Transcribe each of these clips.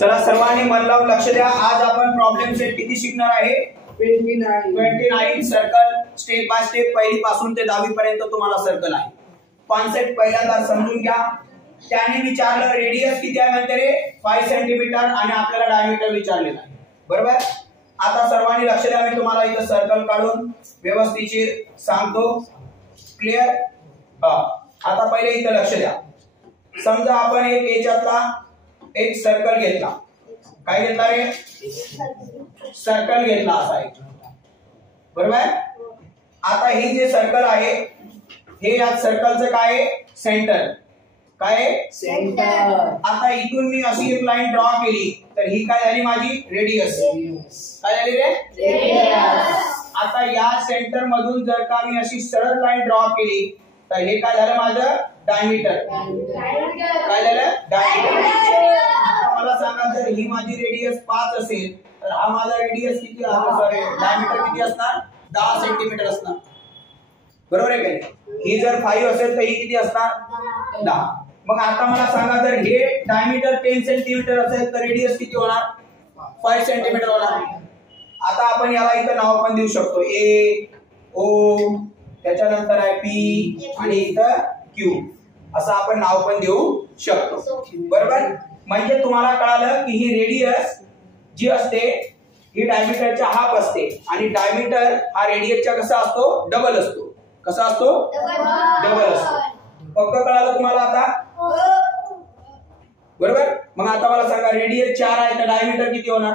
चला सर्वांनी मन लावून लक्ष द्या. आज आपण प्रॉब्लेम सेट किती शिकणार आहे? 29 सर्कल. स्टेप बाय स्टेप पहिली पासून ते 10वी पर्यंत तुम्हाला सर्कल आहे. कॉन्सेप्ट पहिल्यांदा समजून घ्या. त्याने विचारलं रेडियस किती आहे म्हणते रे 5 सेंटीमीटर आणि आपल्याला डायमीटर विचारलेला आहे. बरोबर. आता सर्वांनी लक्ष द्या. मी तुम्हाला इथं सर्कल काढून व्यवस्थित सांगतो. क्लिअर. आता पहिले इथं लक्ष द्या. समजा आपण एक याच्यातला एक सर्कल घेतला. काय घेतला रे? सर्कल घेतला असा एक. बरोबर. आता हे जे सर्कल आहे हे या सर्कलचं काय आहे? सेंटर. काय? सेंटर. आता इथून मी अशी एक लाईन ड्रॉ केली तर ही काय झाली माझी? रेडियस. काय झाली रे? रेडियस. आता या सेंटर मधून जर का मी अशी सरळ लाईन ड्रॉ केली तर हे काय झालं माझं? डायमीटर. काय झालं? डायमीटर. मला सांगा जर ही माझी रेडियस 5 असेल तर हा माझा रेडियस किती? सॉरी डायमीटर किती असणार? 10 सेंटीमीटर असणार. बरोबर आहे का? ही जर 5 असेल तर ही किती असणार? 10. मग आता मला सांगा जर हे डायमीटर 10 सेंटीमीटर असेल तर रेडियस किती होणार? 5 सेंटीमीटर होणार. आता आपण याला इथं नाव पण देऊ शकतो. ए, ओ, त्याच्यानंतर आहे पी आणि इथं क्यू असं आपण नाव पण देऊ शकतो. बरोबर. म्हणजे तुम्हाला कळालं की ही रेडियस जी असते ही डायमीटरच्या हाफ असते आणि डायमीटर हा रेडियसच्या कसा असतो? डबल असतो. कसा असतो? डबल असतो. पक्क कळालं तुम्हाला आता? बरोबर. मग आता मला सांगा रेडियस 4 आहे तर डायमीटर किती होणार?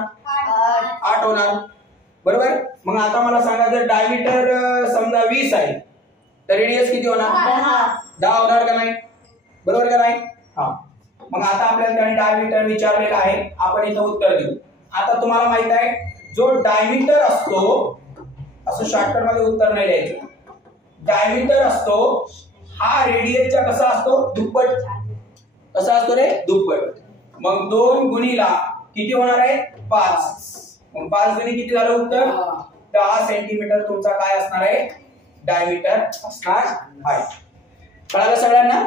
8 होणार. बरोबर. मग आता मला सांगा जर डायमीटर समजा 20 आहे तर रेडियस किती होणार? 10 होणार का नाही? बरोबर का नाही? हा. मग आता आपल्याला त्याने डायमीटर विचारलेला आहे. आपण इथं उत्तर देऊ. आता तुम्हाला माहित आहे जो डायमीटर असतो असं शॉर्टकट मध्ये उत्तर नाही द्यायचं. डायमीटर असतो हा रेडियसचा कसा असतो? दुप्पट. कसा असतो रे? दुप्पट. मग 2 गुणीला किती होणार आहे? 5. मग 5 गुणी किती झालं उत्तर? 10 सेंटीमीटर तुमचा काय असणार आहे? डायमीटर असणार आहे. कळालं सगळ्यांना?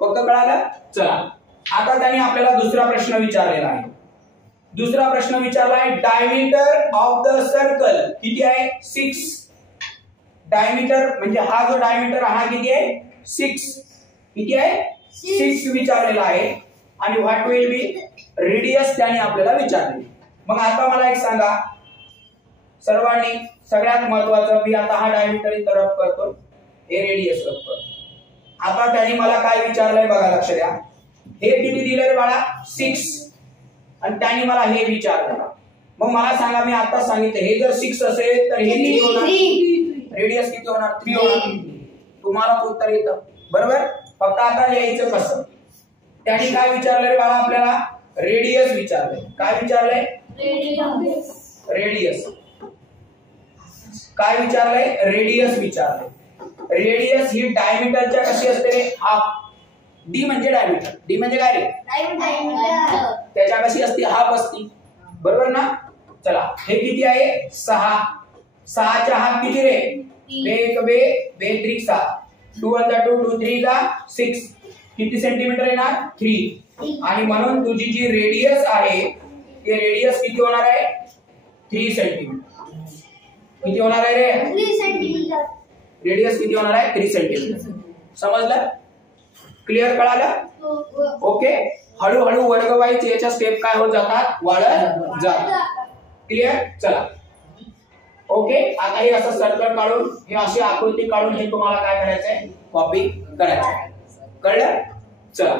फक्त कळालं? चला. आता त्यांनी आपल्याला दुसरा प्रश्न विचारलेला आहे. दुसरा प्रश्न विचारला आहे डायमीटर ऑफ द सर्कल किती आहे? 6. डायमीटर म्हणजे हा जो डायमीटर हा किती आहे? 6. किती आहे? 6 विचारलेला आहे. आणि व्हॉट विल बी रेडियस त्याने आपल्याला विचारले. मग आता मला एक सांगा सर्वांनी, सगळ्यात महत्वाचं मी आता हा डायमीटर इथं रफ करतो. हे रेडियस रफ करतो. आता त्यांनी मला काय विचारलंय बघा लक्ष द्या. हे किती दिलंय रे बाळा? 6. आणि त्यांनी मला हे विचारलं. मग मला सांगा मी आता सांगितलं हे जर 6 असेल तर हे किती होणार? रेडियस किती होणार? 3 होणार. तुम्हाला उत्तर येतं. बरोबर. फक्त आता लिहायचं कसं? त्यांनी काय विचारलं रे बाळा आपल्याला? रेडियस विचारलंय. काय विचारलंय? रेडियस. काय विचारलंय? रेडियस विचारलंय. रेडियस ही डायमीटरच्या कशी असते रे? हाफ. डी म्हणजे डायमीटर. डी म्हणजे काय रे? डायमीटर. त्याच्या कशी असते? हाफ असते. बरोबर ना? चला हे किती आहे? 6. 6च्या हाफ किती रे? 1 बे 3 6. 2 1 जा 2 2 3 जा 6. किती सेंटीमीटर येणार? 3. आणि म्हणून तुझी जी रेडियस आहे ते रेडियस किती होणार आहे? 3 सेंटीमीटर. किती होणार आहे रे? 3 सेंटीमीटर. रेडियस किती होणार आहे? 3 सेंटीमीटर. समजलं? क्लिअर? कळालं? ओके. हळूहळू वर्ग वाईज याच्या स्टेप काय होत जातात? वाढत जातात. क्लिअर? चला. ओके. आता हे असं सर्कल काढून हे अशी आकृती काढून हे तुम्हाला काय करायचंय? कॉपी करायचंय. कळलं? चला.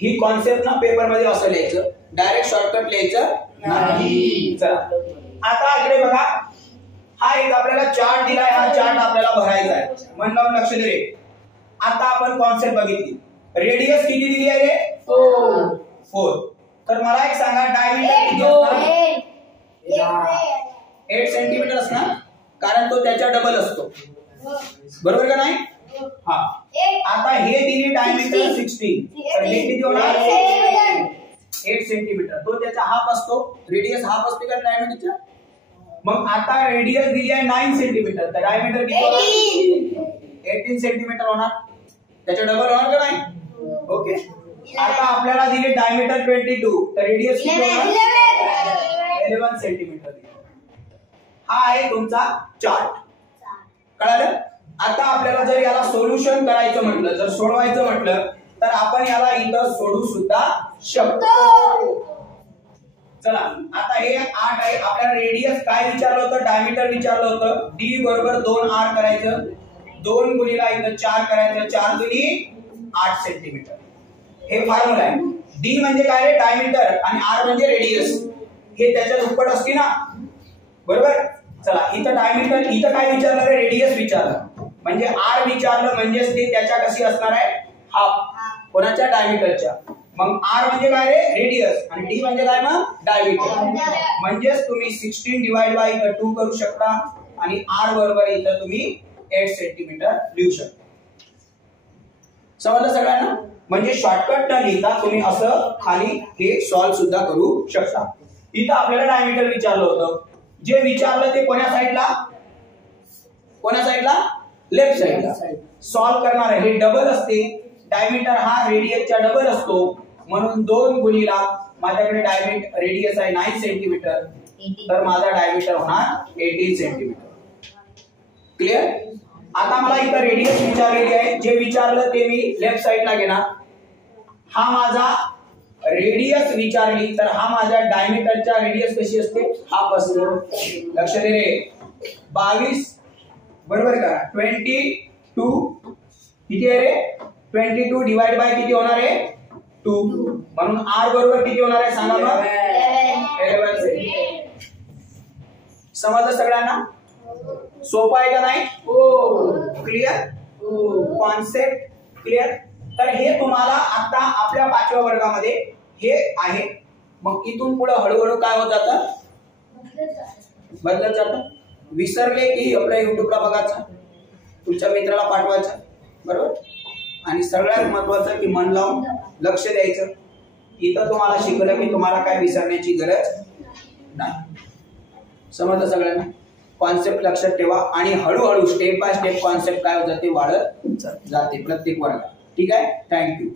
ही कॉन्सेप्ट ना पेपर मध्ये असं लिहायचं. डायरेक्ट शॉर्टकट लिहायचं नाही. चला. आता इकडे बघा. हा एक आपल्याला चार्ट दिलाय. हा चार्ट आपल्याला भरायचा आहे. मन लावून लक्ष दे. आता आपण कॉन्सेप्ट बघितली. रेडियस किती दिली आहे रे? 4. तर मला एक सांगा डायमीटर किती असणार? 8 सेंटीमीटर असणार. कारण तो त्याच्या डबल असतो. बरोबर का नाही? हा. आता हे दिली डायमीटर 16. तर हे किती होणार? 8 सेंटीमीटर. तो त्याचा हाफ असतो. रेडियस हाफ असते का डायमीटरचा? मग आता रेडियस दिली आहे 9 सेंटीमीटर. तर डायमीटर किती होणार? 18 सेंटीमीटर होणार. त्याच्या डबल होणार का नाही? ओके. आता आपल्याला दिले डायमीटर 22 तर रेडियस 11 सेंटीमीटर. हा आहे तुमचा चार्ट. कळालं? आता आपल्याला जर याला सोल्युशन करायचं म्हटलं, जर सोडवायचं म्हटलं तर आपण याला इथं सोडू सुद्धा शकतो. चला आता हे 8 आहे. आपल्याला रेडियस काय विचारलं होतं? डायमीटर विचारलं होतं. d बरोबर 2r करायचं, 2 गुणिला इथं 4 करायचं, 4 दुनी 8 सेंटीमीटर. हे फॉर्म्युला आहे. d म्हणजे काय रे? डायमीटर, आणि r म्हणजे रेडियस. हे त्याच्या दुप्पट असते ना, बरोबर? चला इथं डायमीटर, इथं काय विचारलं रे? रेडियस विचारलं. म्हणजे r विचारलं म्हणजे ते त्याच्या कशी असणार आहे? हाफ. कोणाच्या? डायमीटरच्या. मग r म्हणजे काय रे? रेडियस, आणि d म्हणजे काय मग? डायमीटर. म्हणजेच तुम्ही 16 डिवाइड बाय 2 करू शकता, आणि r बरोबर इथं तुम्ही 8 सेंटीमीटर लिहू शकता. समजलं सगळ्यांना? म्हणजे शॉर्टकट न लिहिता तुम्ही असं खाली हे सॉल्व सुद्धा करू शकता. इथं आपल्याला डायमीटर विचारलं होतं. जे विचारलं ते कोण्या साईडला? कोण्या साईडला? लेफ्ट साईडला. सॉल्व करणार आहे. हे डबल असते. डायमीटर हा रेडियसच्या डबल असतो, म्हणून 2 गुणिला माझ्याकडे डायमीटर रेडियस आहे 9 सेंटीमीटर, तर माझा डायमीटर होणार 18 सेंटीमीटर. क्लिअर? आता मला इथं रेडियस विचारलेली आहे. जे विचारलं ते मी लेफ्ट साईडला घेणार. हा माझा रेडियस विचारली तर हा माझ्या डायमीटरच्या रेडियस कशी असते? हाफ असते. लक्ष दे रे. 22 बरोबर का? 22 किती आहे रे? 22 डिवाइड बाय किती होणार आहे? 2. म्हणून r बरोबर किती होणार आहे सांगा मग? 11 सेंटीमीटर. समजलं सगळ्यांना? सोपं आहे का नाही? हो. क्लिअर? Concept clear? तर हे तुम्हाला आता आपल्या 5व्या वर्गामध्ये हे आहे. मग इथून पुढे हळूहळू काय होत जातं? बदलत जातं. विसरले की आपल्या युट्यूबला बघायचं, तुमच्या मित्राला पाठवायचं, बरोबर? आणि सगळ्यात महत्वाचं की मन लावून लक्ष द्यायचं. इथं तुम्हाला शिकवलं की तुम्हाला काय विसरण्याची गरज नाही. समजलं सगळ्यांना? कॉन्सेप्ट लक्षात ठेवा, आणि हळूहळू स्टेप बाय स्टेप कॉन्सेप्ट काय होत जाते? वाढत जाते प्रत्येक वर्गात. ठीक आहे? थँक्यू.